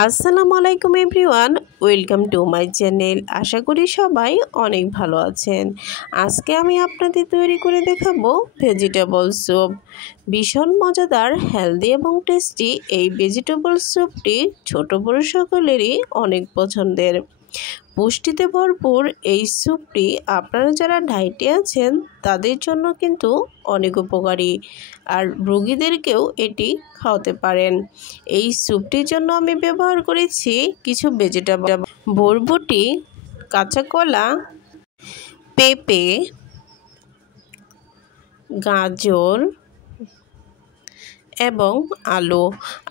আসসালামু আলাইকুম everyone, welcome to my channel. আশা করি সবাই অনেক ভালো আছেন। আজকে আমি আপনাদের তৈরি করে দেখাবো ভেজিটেবল স্যুপ। ভীষণ মজাদার, হেলদি এবং টেস্টি এই ভেজিটেবল স্যুপটি ছোট বড় সকলেরই অনেক পছন্দের। পুষ্টিতে ভরপুর এই স্যুপটি আপনারা যারা ডায়েটে আছেন তাদের জন্য কিন্তু অনেক উপকারী, আর রোগীদেরকেও এটি খাওয়াতে পারেন। এই স্যুপটির জন্য আমি ব্যবহার করেছি কিছু ভেজিটেবল: বরবটি, কাঁচা কলা, পেঁপে, গাজর এবং আলু।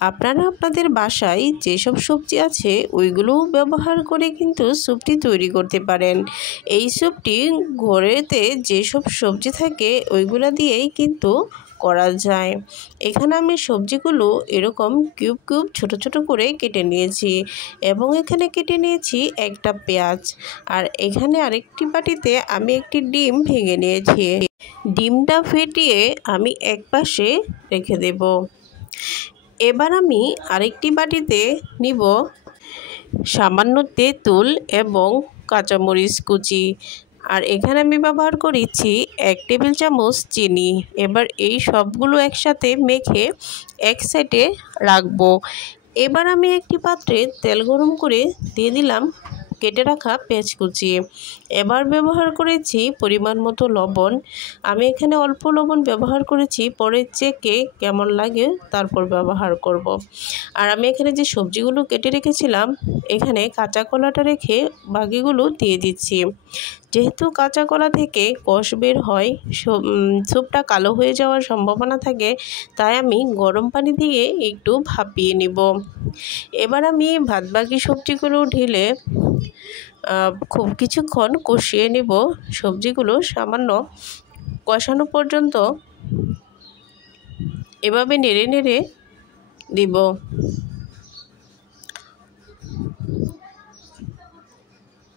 আপনারা আপনাদের বাসায় যেসব সবজি আছে ওইগুলোও ব্যবহার করে কিন্তু স্যুপটি তৈরি করতে পারেন। এই স্যুপটি ঘরেতে যেসব সবজি থাকে ওইগুলো দিয়েই কিন্তু করা যায়। এখানে আমি সবজিগুলো এরকম কিউব কিউব ছোট ছোট করে কেটে নিয়েছি এবং এখানে কেটে নিয়েছি একটা পেঁয়াজ। আর এখানে আরেকটি বাটিতে আমি একটি ডিম ভেঙে নিয়েছি। ডিমটা ফেটিয়ে আমি একপাশে রেখে দেব। এবার আমি আরেকটি বাটিতে নিব সামান্য তেঁতুল এবং কাঁচামরিচ কুচি, আর এখানে আমি ব্যবহার করেছি 1 টেবিল চামচ চিনি। এবার এই সবগুলো একসাথে মেখে এক সাইডে রাখবো। এবার আমি একটি পাত্রে তেল গরম করে দিয়ে দিলাম কেটে রাখা পেঁয়াজ কুচি। এবার ব্যবহার করেছি পরিমাণ মতো লবণ। আমি এখানে অল্প লবণ ব্যবহার করেছি, পরে চেকে কেমন লাগে তারপর ব্যবহার করব। আর আমি এখানে যে সবজিগুলো কেটে রেখেছিলাম এখানে কাঁচা কলাটা রেখে বাকিগুলো দিয়ে দিচ্ছি। যেহেতু কাঁচা কলা থেকে কষ বের হয়, স্যুপটা কালো হয়ে যাওয়ার সম্ভাবনা থাকে, তাই আমি গরম পানি দিয়ে একটু ভাপিয়ে নিব। এবার আমি বাকি সবজিগুলো ঢেলে খুব কিছুক্ষণ কষিয়ে নেব। সবজিগুলো সামান্য কষানো পর্যন্ত এভাবে নেড়ে নেড়ে দিব।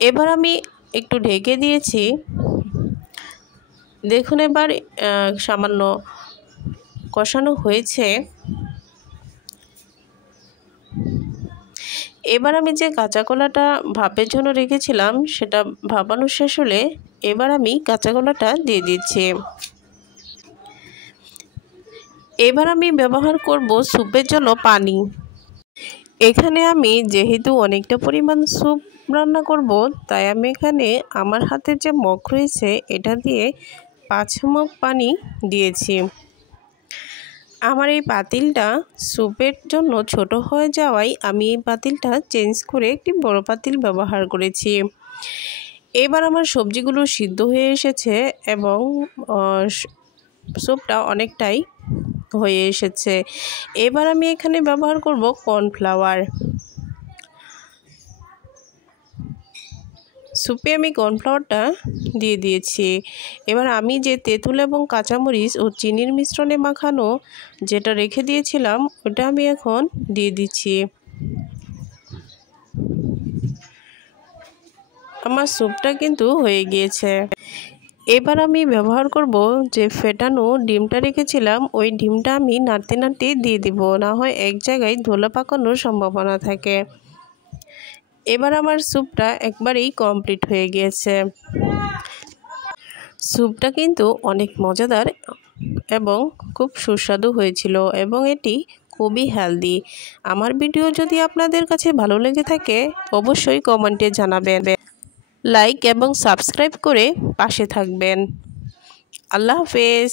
এবার আমি একটু ঢেকে দিয়েছি। দেখুন এবার সামান্য কষানো হয়েছে। এবার আমি যে কাঁচা কলাটা ভাপের জন্য রেখেছিলাম সেটা ভাপানো শেষ হলে এবার আমি কাঁচা কলাটা দিয়ে দিচ্ছি। এবার আমি ব্যবহার করব স্যুপের জন্য পানি। এখানে আমি যেহেতু অনেকটা পরিমাণ স্যুপ রান্না করব, তাই আমি এখানে আমার হাতের যে মগ রয়েছে এটা দিয়ে 5 মগ পানি দিয়েছি। আমার এই পাতিলটা স্যুপের জন্য ছোট হয়ে যাওয়ায় আমি এই পাতিলটা চেঞ্জ করে একটি বড় পাতিল ব্যবহার করেছি। এবার আমার সবজিগুলো সিদ্ধ হয়ে এসেছে এবং স্যুপটা অনেকটাই হয়ে এসেছে। এবার আমি এখানে ব্যবহার করব কর্নফ্লাওয়ার। স্যুপে আমি কর্নফ্লাওয়ারটা দিয়ে দিয়েছি। এবার আমি যে তেঁতুল এবং কাঁচামরিচ ও চিনির মিশ্রণে মাখানো যেটা রেখে দিয়েছিলাম ওটা আমি এখন দিয়ে দিচ্ছি। আমার স্যুপটা কিন্তু হয়ে গিয়েছে। এবার আমি ব্যবহার করব যে ফেটানো ডিমটা রেখেছিলাম, ওই ডিমটা আমি নাড়তে নাড়তে দিয়ে দিব, না হয় এক জায়গায় ধোলা পাকানোর সম্ভাবনা থাকে। এবার আমার স্যুপটা একবারেই কমপ্লিট হয়ে গিয়েছে। স্যুপটা কিন্তু অনেক মজাদার এবং খুব সুস্বাদু হয়েছিল এবং এটি খুবই হেলদি। আমার ভিডিও যদি আপনাদের কাছে ভালো লেগে থাকে অবশ্যই কমেন্টে জানাবেন, লাইক এবং সাবস্ক্রাইব করে পাশে থাকবেন। আল্লাহ হাফেজ।